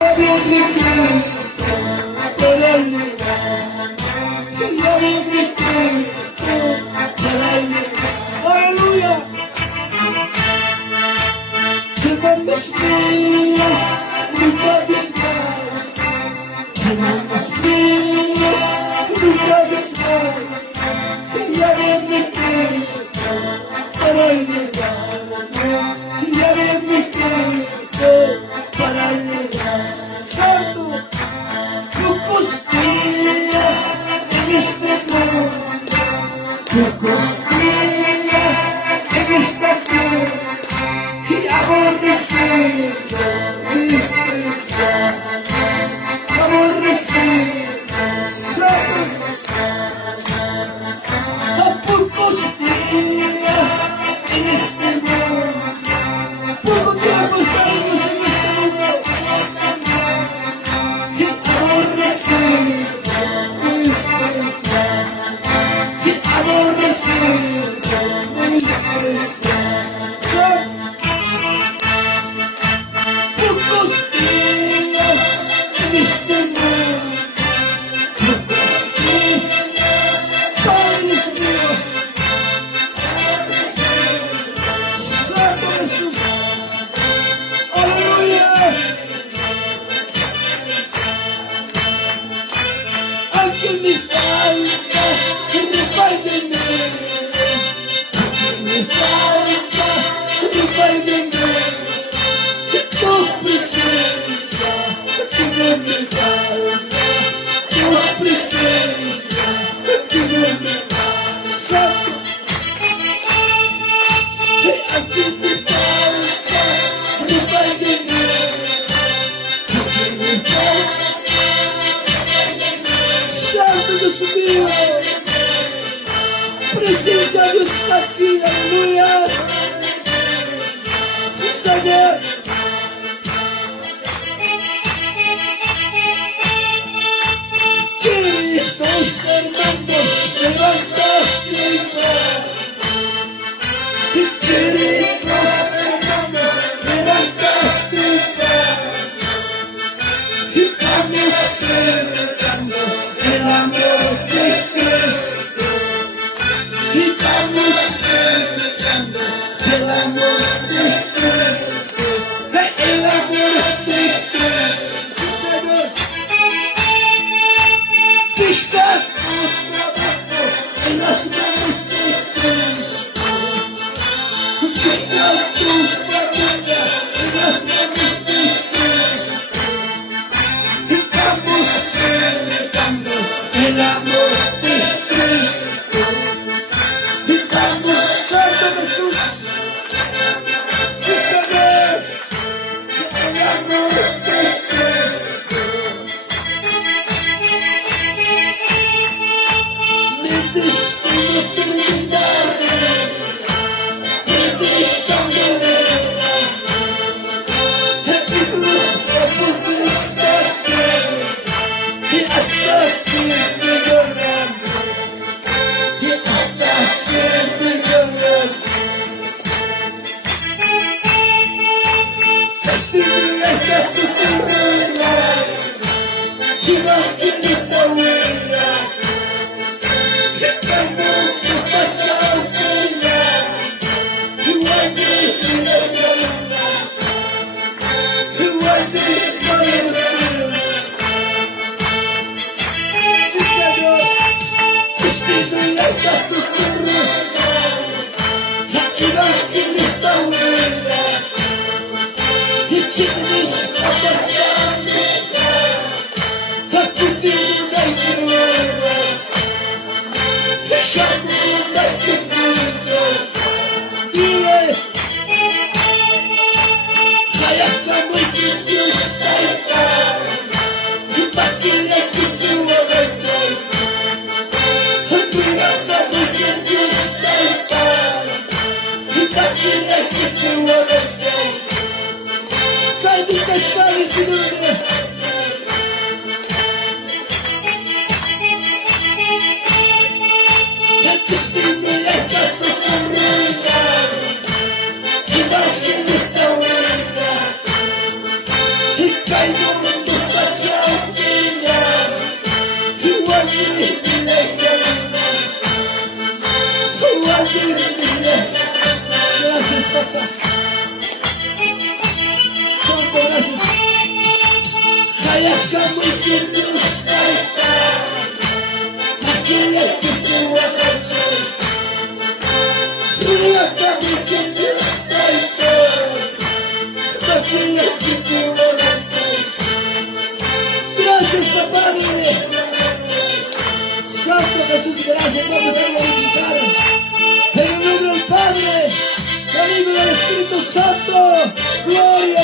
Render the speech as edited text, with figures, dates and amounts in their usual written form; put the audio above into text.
de Cristo, por Él me da. Gloria de Cristo, por Él me da. Aleluya. Llevan mis días, nunca desmayo. Llevan mis días, nunca desmayo. Gloria de Cristo, por Él me da. Gloria de Cristo, para Él me da. Santo, pocos días en este mundo, pocos días en esta tierra, y aborreciendo mis pecados, aborreciendo a pocos días en este mundo, poco tiempo estaremos en este mundo, y aborreciendo mis pecados, y aborreciendo mis pecados. Pocos días en este mundo, pocos días, Padre mío, Santo Jesús, aleluya. Alguien me falta, repárteme. Alguien me falta, repárteme. Tu presencia, tu no me falta. Tu presencia, tu no me falta. Alguien me falta, repárteme. Alguien me falta. Santo Dios mío, presencia de Dios está aquí, aleluya. Sí, Señor. Queridos hermanos, levanta y va. Queridos hermanos, levanta y va. Y vamos celebrando el amor de Cristo. Y vamos celebrando el amor de Cristo. El amor de Cristo, Señor. Deja tu trabajo en las manos de Cristo. Deja tu familia en las manos de Cristo. Gracias, Padre. Santo Jesús, gracias por glorificar. En el nombre del Padre, del Hijo y del Espíritu Santo. Gloria.